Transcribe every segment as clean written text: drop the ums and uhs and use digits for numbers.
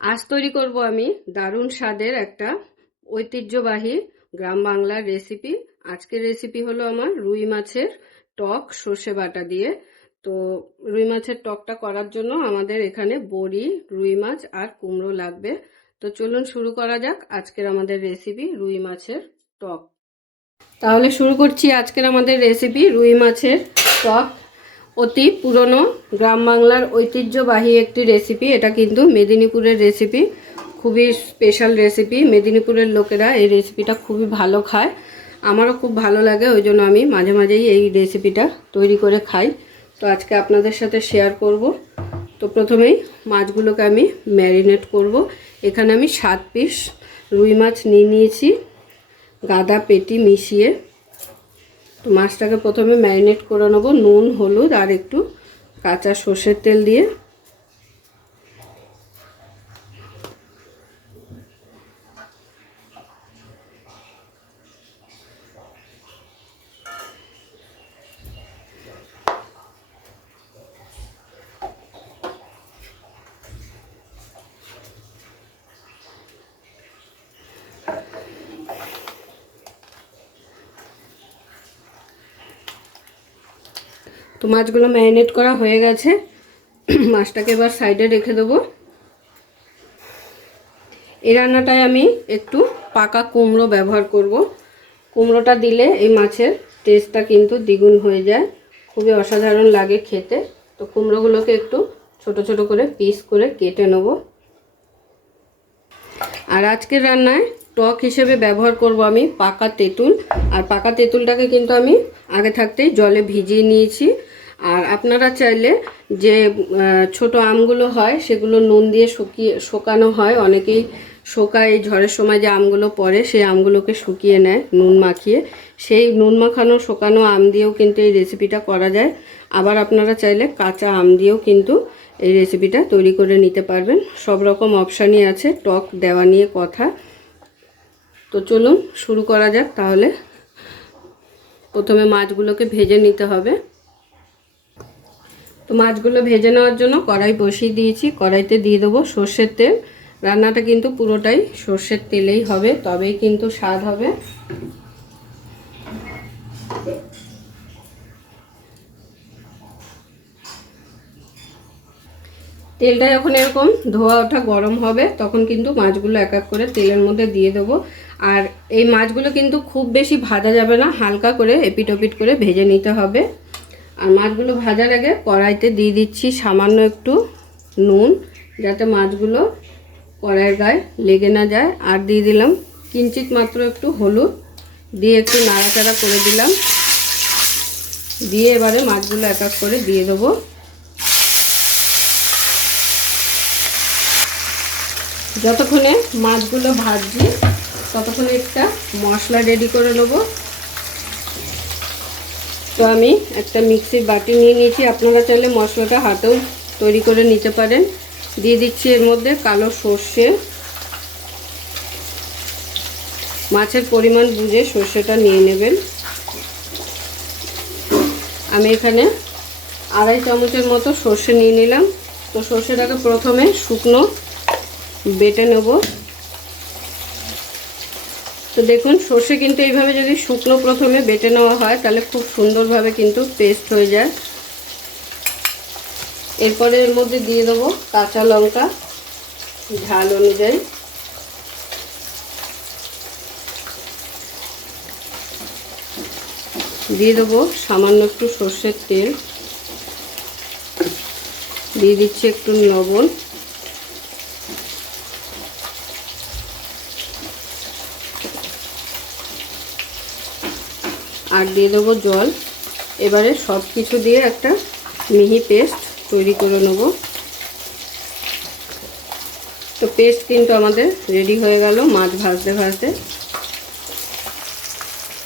আজ তৈরি করব আমি দারুণ স্বাদের একটা ঐতিহ্যবাহী গ্রাম বাংলার রেসিপি। আজকের রেসিপি হলো আমার রুই মাছের টক সর্ষে বাটা দিয়ে। তো রুই মাছের টকটা করার জন্য আমাদের এখানে বড়ি, রুই মাছ আর কুমড়ো লাগবে। তো চলুন শুরু করা যাক আজকের আমাদের রেসিপি রুই মাছের টক। তাহলে শুরু করছি আজকের আমাদের রেসিপি রুই মাছের টক। অতি পুরনো গ্রাম বাংলার ঐতিহ্যবাহী একটি রেসিপি। এটা কিন্তু মেদিনীপুরের রেসিপি, খুবই স্পেশাল রেসিপি। মেদিনীপুরের লোকেরা এই রেসিপিটা খুবই ভালো খায়, আমারও খুব ভালো লাগে, ওই জন্য আমি মাঝে মাঝেই এই রেসিপিটা তৈরি করে খাই। তো আজকে আপনাদের সাথে শেয়ার করব। তো প্রথমেই মাছগুলোকে আমি ম্যারিনেট করব। এখানে আমি 7 পিস রুই মাছ নিয়েছি গাদা পেটি মিশিয়ে। তো মাছটাকে প্রথমে ম্যারিনেট করে নেব নুন, হলুদ আর একটু কাঁচা সর্ষের তেল দিয়ে। তো মাছগুলো ম্যারিনেট করা হয়ে গেছে, মাছটাকে এবার সাইডে রেখে দেবো। এই রান্নাটায় আমি একটু পাকা কুমড়ো ব্যবহার করব। কুমড়োটা দিলে এই মাছের টেস্টটা কিন্তু দ্বিগুণ হয়ে যায়, খুবই অসাধারণ লাগে খেতে। তো কুমড়োগুলোকে একটু ছোট ছোট করে পিস করে কেটে নেব। আর আজকের রান্নায় টক হিসেবে ব্যবহার করব আমি পাকা তেঁতুল। আর পাকা তেঁতুলটাকে কিন্তু আমি আগে থাকতেই জলে ভিজিয়ে নিয়েছি। আর আপনারা চাইলে যে ছোট আমগুলো হয় সেগুলো নুন দিয়ে শোকানো হয়, অনেকেই শোকায়। এই ঝড়ের সময় যে আমগুলো পড়ে সেই আমগুলোকে শুকিয়ে নেয় নুন মাখিয়ে, সেই নুন মাখানো শোকানো আম দিয়েও কিন্তু এই রেসিপিটা করা যায়। আবার আপনারা চাইলে কাঁচা আম দিয়েও কিন্তু এই রেসিপিটা তৈরি করে নিতে পারবেন। সব রকম অপশানই আছে টক দেওয়া নিয়ে কথা। তো চলুন শুরু করা যাক তাহলে। প্রথমে মাছগুলোকে ভেজে নিতে হবে। তো মাছগুলো ভেজে নেওয়ার জন্য কড়াই বসিয়ে দিয়েছি। কড়াইতে দিয়ে দেবো সর্ষের তেল। রান্নাটা কিন্তু পুরোটাই সর্ষের তেলেই হবে, তবেই কিন্তু স্বাদ হবে। তেলটা যখন এরকম ধোয়া ওঠা গরম হবে তখন কিন্তু মাছগুলো এক এক করে তেলের মধ্যে দিয়ে দেবো। আর এই মাছগুলো কিন্তু খুব বেশি ভাজা যাবে না, হালকা করে এপিট ওপিট করে ভেজে নিতে হবে। আর মাছগুলো ভাজার আগে কড়াইতে দিয়ে দিচ্ছি সামান্য একটু নুন, যাতে মাছগুলো কড়াইয়ের গায়ে লেগে না যায়। আর দিয়ে দিলাম কিঞ্চিত মাত্র একটু হলুদ, দিয়ে একটু নাড়াচাড়া করে দিলাম। দিয়ে এবারে মাছগুলো এক এক করে দিয়ে দেবো। যতক্ষণে মাছগুলো ভাজছি ততক্ষণে একটা মশলা রেডি করে নেব। তো আমি একটা মিক্সির বাটি নিয়ে নিয়েছি, আপনারা চাইলে মশলাটা হাতেও তৈরি করে নিতে পারেন। দিয়ে দিচ্ছি এর মধ্যে কালো সর্ষে। মাছের পরিমাণ বুঝে সর্ষেটা নিয়ে নেবেন। আমি এখানে 2.5 চামচের মতো সর্ষে নিয়ে নিলাম। তো সর্ষেটাকে প্রথমে শুকনো বেটে নেব। তো দেখুন সর্ষে কিন্তু এইভাবে যদি শুকনো প্রথমে বেটে নেওয়া হয় তাহলে খুব সুন্দরভাবে কিন্তু পেস্ট হয়ে যায়। এরপরে এর মধ্যে দিয়ে দেবো কাঁচা লঙ্কা ঝাল অনুযায়ী। দিয়ে দেবো সামান্য একটু সর্ষের তেল। দিয়ে দিচ্ছি একটু লবণ। আর দিয়ে দেবো জল। এবারে সব কিছু দিয়ে একটা মিহি পেস্ট তৈরি করে নেব। তো পেস্ট কিন্তু আমাদের রেডি হয়ে গেল মাছ ভাজতে ভাজতে।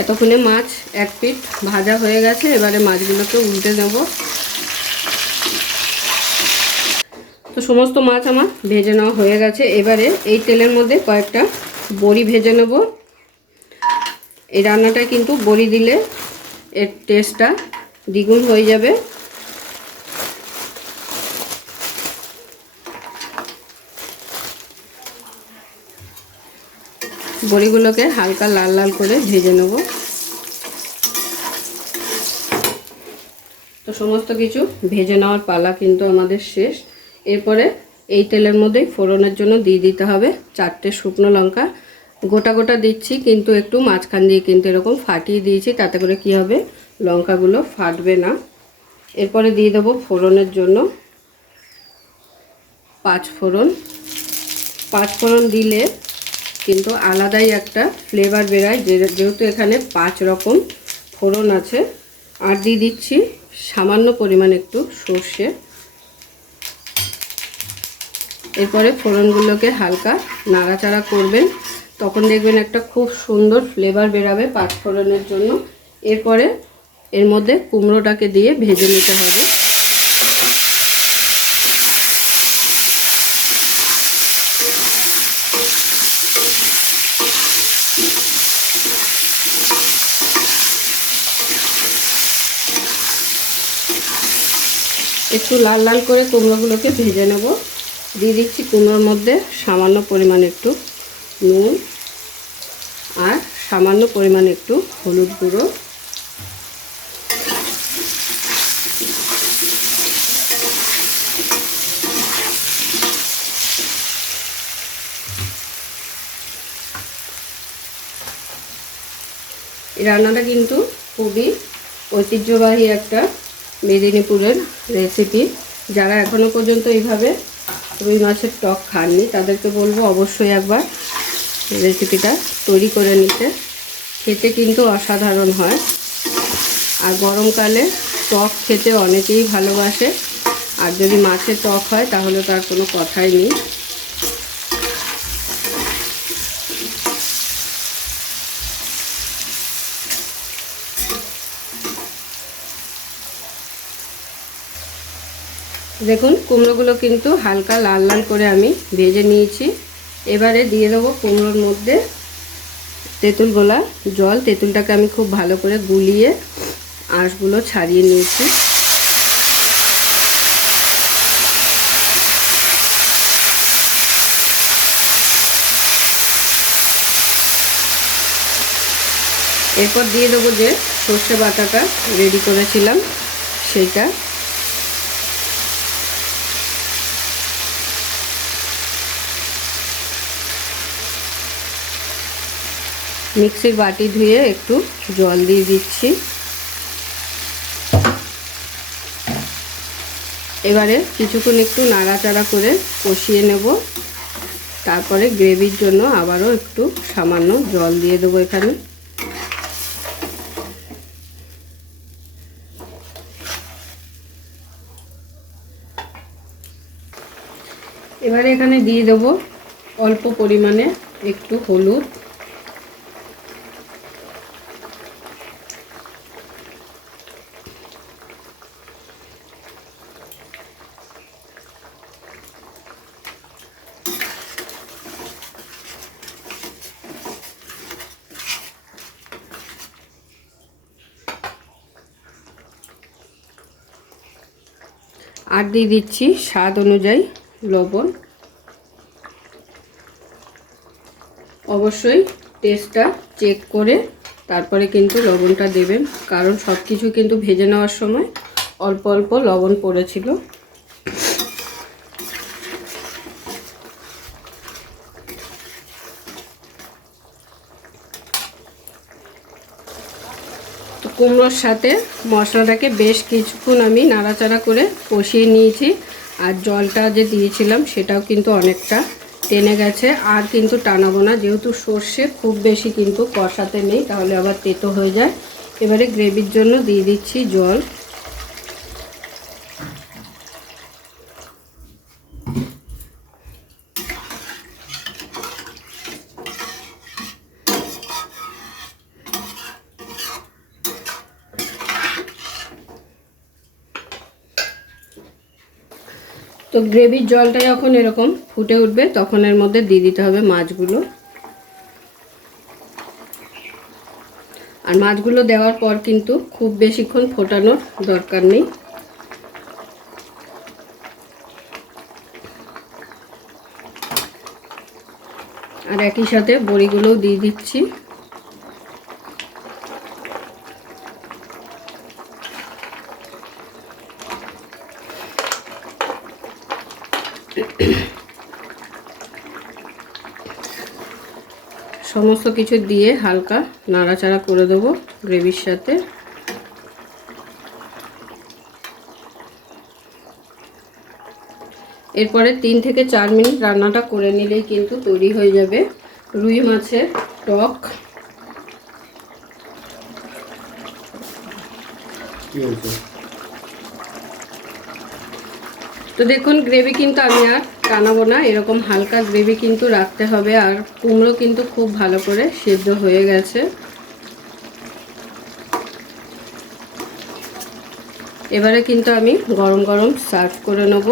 এতক্ষণে মাছ এক পিঠ ভাজা হয়ে গেছে, এবারে মাছগুলোকে উল্টে দেব। তো সমস্ত মাছ আমার ভেজে নেওয়া হয়ে গেছে। এবারে এই তেলের মধ্যে কয়েকটা বড়ি ভেজে নেব। এই রান্নাটায় কিন্তু বড়ি দিলে এর টেস্টটা দ্বিগুণ হয়ে যাবে। বড়িগুলোকে হালকা লাল লাল করে ভেজে নেব। তো সমস্ত কিছু ভেজে নেওয়ার পালা কিন্তু আমাদের শেষ। এরপরে এই তেলের মধ্যেই ফোড়নের জন্য দিয়ে দিতে হবে 4টে শুকনো লঙ্কা। গোটা গোটা দিচ্ছি, কিন্তু একটু মাঝখান দিয়ে কিন্তু এরকম ফাটিয়ে দিয়েছি, তাতে করে কি হবে, লঙ্কাগুলো ফাটবে না। এরপরে দিয়ে দেবো ফোড়নের জন্য 5 ফোড়ন। 5 ফোড়ন দিলে কিন্তু আলাদাই একটা ফ্লেভার বেরায়, যেহেতু এখানে 5 রকম ফোড়ন আছে। আর দিয়ে দিচ্ছি সামান্য পরিমাণ একটু সর্ষে। এরপরে ফোড়নগুলোকে হালকা নাড়াচাড়া করবেন, তখন দেখবেন একটা খুব সুন্দর ফ্লেভার বেরাবে 5 ফোড়নের জন্য। এরপরে এর মধ্যে কুমড়োটাকে দিয়ে ভেজে নিতে হবে। একটু লাল লাল করে কুমড়োগুলোকে ভেজে নেব। দিয়ে দিচ্ছি কুমড়োর মধ্যে সামান্য পরিমাণ একটু নুন আর সামান্য পরিমাণ একটু হলুদ গুঁড়ো। এই রান্নাটা কিন্তু খুবই ঐতিহ্যবাহী একটা মেদিনীপুরের রেসিপি। যারা এখনো পর্যন্ত এইভাবে রুই মাছের টক খাননি, তাদেরকে বলবো অবশ্যই একবার রেসিপিটা তৈরি করে নিতে। খেতে কিন্তু অসাধারণ হয়। আর গরমকালে টক খেতে অনেকেই ভালোবাসে, আর যদি মাছের টক হয় তাহলে তার কোনো কথাই নেই। দেখুন কুমড়োগুলো কিন্তু হালকা লাল লাল করে আমি ভেজে নিয়েছি। এবারে দিয়ে দেবো কুমড়োর মধ্যে তেঁতুল গোলা জল। তেঁতুলটাকে আমি খুব ভালো করে গুলিয়ে আঁশগুলো ছাড়িয়ে নিয়েছি। এরপর দিয়ে দেবো যে সর্ষে বাটাটা রেডি করেছিলাম সেইটা। মিক্সির বাটি ধুয়ে একটু জল দিয়ে দিচ্ছি। এবারে কিছুক্ষণ একটু নাড়াচাড়া করে কষিয়ে নেব। তারপরে গ্রেভির জন্য আবারও একটু সামান্য জল দিয়ে দেবো এখানে। এবারে এখানে দিয়ে দেবো অল্প পরিমাণে একটু হলুদ, আর দিয়ে দিচ্ছি স্বাদ অনুযায়ী লবণ। অবশ্যই টেস্টটা চেক করে তারপরে কিন্তু লবণটা দেবেন, কারণ সব কিছু কিন্তু ভেজে নেওয়ার সময় অল্প অল্প লবণ পড়েছিল। তো কুমড়োর সাথে মশলাটাকে বেশ কিছুক্ষণ আমি নাড়াচাড়া করে কষিয়ে নিয়েছি। আর জলটা যে দিয়েছিলাম সেটাও কিন্তু অনেকটা টেনে গেছে, আর কিন্তু টানাবো না, যেহেতু সর্ষে খুব বেশি কিন্তু কষাতে নেই, তাহলে আবার তেতো হয়ে যায়। এবারে গ্রেভির জন্য দিয়ে দিচ্ছি জল। তো গ্রেভির জলটা যখন এরকম ফুটে উঠবে তখন এর মধ্যে দিয়ে দিতে হবে মাছগুলো। আর মাছগুলো দেওয়ার পর কিন্তু খুব বেশিক্ষণ ফোটানোর দরকার নেই। আর একই সাথে বড়িগুলোও দিয়ে দিচ্ছি। সমস্ত কিছু দিয়ে হালকা নাড়াচাড়া করে দেবো গ্রেভির সাথে। এরপরে 3 থেকে 4 মিনিট রান্নাটা করে নিলেই কিন্তু তৈরি হয়ে যাবে রুই মাছের টক। তো দেখুন গ্রেভি কিন্তু আমি আর টানাবো না, এরকম হালকা গ্রেভি কিন্তু রাখতে হবে। আর কুমড়ো কিন্তু খুব ভালো করে সেদ্ধ হয়ে গেছে। এবারে কিন্তু আমি গরম গরম সার্ভ করে নেব।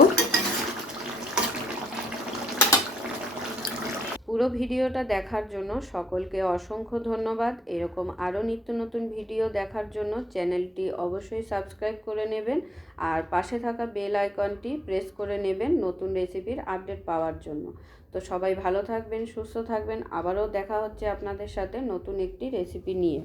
পুরো ভিডিওটা দেখার জন্য সকলকে অসংখ্য ধন্যবাদ। এরকম আরও নিত্য নতুন ভিডিও দেখার জন্য চ্যানেলটি অবশ্যই সাবস্ক্রাইব করে নেবেন আর পাশে থাকা বেল আইকনটি প্রেস করে নেবেন নতুন রেসিপির আপডেট পাওয়ার জন্য। তো সবাই ভালো থাকবেন, সুস্থ থাকবেন। আবারও দেখা হচ্ছে আপনাদের সাথে নতুন একটি রেসিপি নিয়ে।